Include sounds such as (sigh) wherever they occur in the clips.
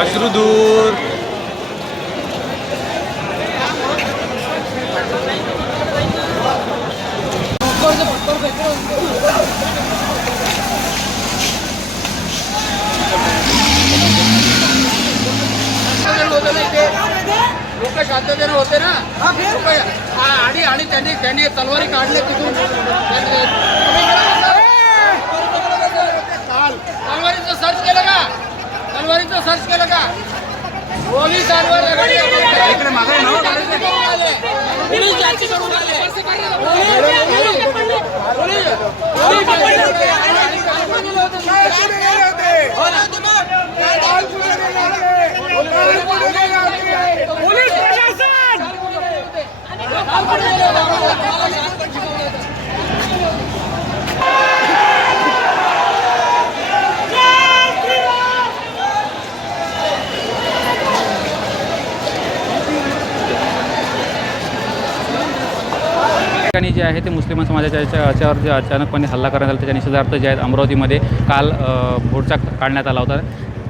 अश्रुधूर लोक शांततेने होते ना? हा, आणि आणि त्यांनी त्यांनी तलवारी काढले तिथून. तलवारीचं सर्च केलं का? तलवारीचं सर्च केलं का? पोलिसांवर पोलीस ठिकाणी जे आहे ते मुस्लिम समाजाच्या याच्यावर जे अचानकपणे हल्ला करण्यात आला त्याच्या निषेधार्थ जे आहेत अमरावतीमध्ये काल मोर्चा काढण्यात आला होता.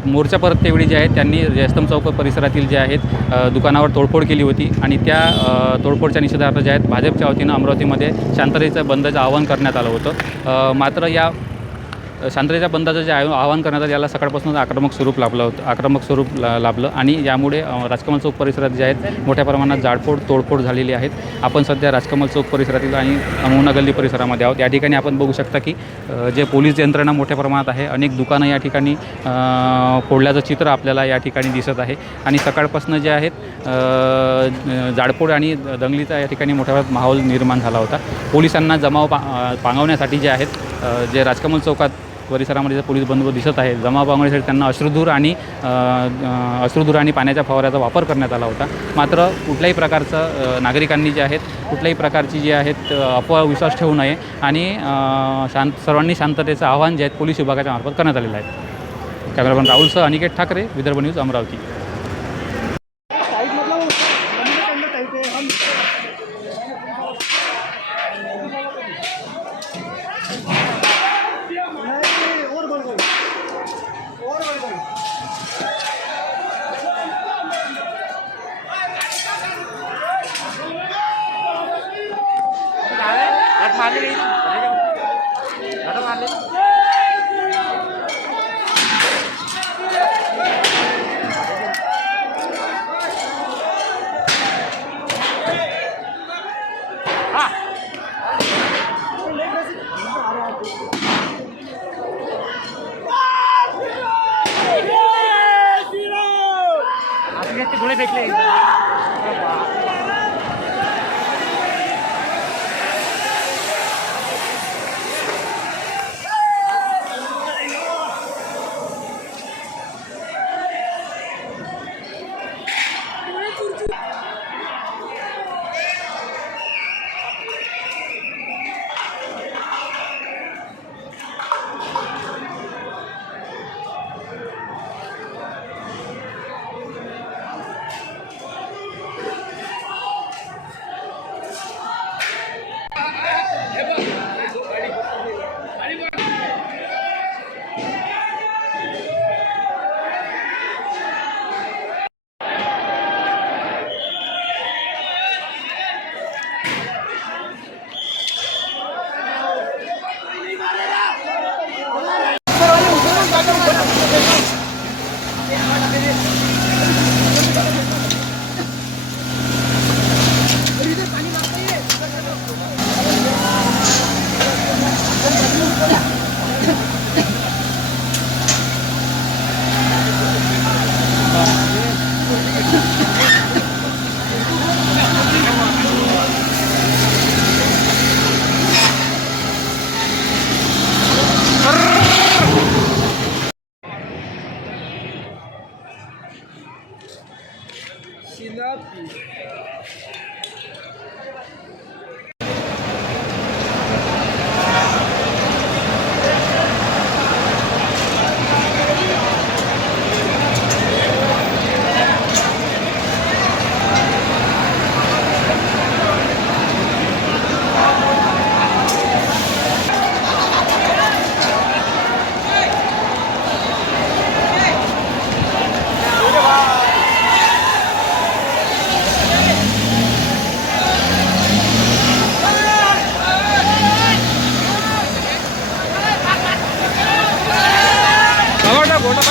मोर्चा परत जे आहे त्यांनी जयस्तंभ चौक परिसरातील जे आहेत दुकानावर तोडफोड केली होती आणि त्या तोडफोडच्या निषेधार्थ जे आहेत भाजपच्या वतीनं अमरावतीमध्ये शांततेचं बंदचं आवाहन करण्यात आलं होतं. मात्र या शांततेच्या बंदाचं जे आवाहन करण्यात आलं याला सकाळपासून आक्रमक स्वरूप लाभलं होतं आक्रमक स्वरूप ला लाभलं. आणि यामुळे राजकमल चौक परिसरात जे आहेत मोठ्या प्रमाणात जाडफोड तोडफोड झालेली आहेत. आपण सध्या राजकमल चौक परिसरातील आणि मोना गल्ली परिसरामध्ये आहोत. या ठिकाणी आपण बघू शकता की जे पोलीस यंत्रणा मोठ्या प्रमाणात आहे अनेक दुकानं या ठिकाणी फोडल्याचं चित्र आपल्याला या ठिकाणी दिसत आहे. आणि सकाळपासून जे आहेत अ, जाडपोड आणि दंगलीचा या ठिकाणी मोठ्या प्रमाणात माहोल निर्माण झाला होता. पोलिसांना जमाव पा पांगवण्यासाठी जे आहेत जे राजकमल चौकात परिसरामध्ये पोलीस बंदोबस्त दिसत आहे जमाव पांगवण्यासाठी त्यांना अश्रुधूर आणि अश्रुधूर आणि पाण्याच्या फवाऱ्याचा वापर करण्यात आला होता. मात्र कुठल्याही प्रकारचं नागरिकांनी जे आहेत कुठल्याही प्रकारची जी आहेत अपवा विश्वास ठेवू नये आणि शांत सर्वांनी शांततेचं आव्हान जे आहेत पोलीस विभागाच्या मार्फत करण्यात आलेलं आहे. Cameraman राहुलसह Aniket Thackeray Vidarbha news Amravati. Natalie.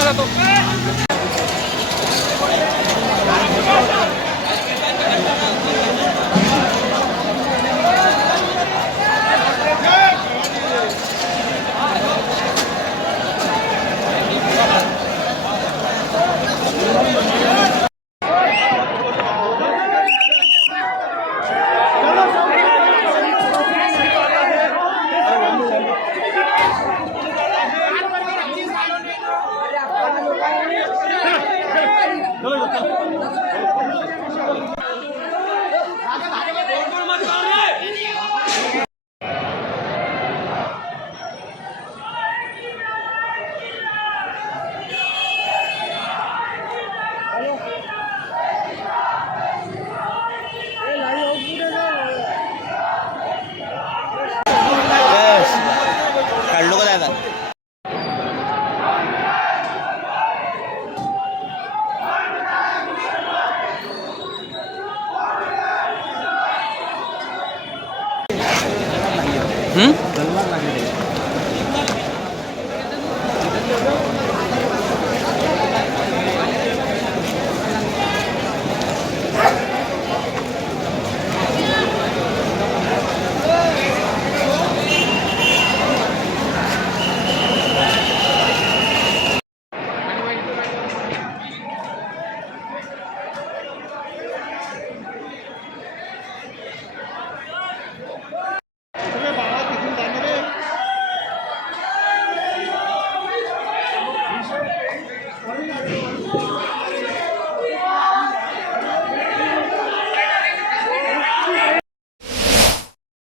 la toqué. Thank (laughs) you. Hmm?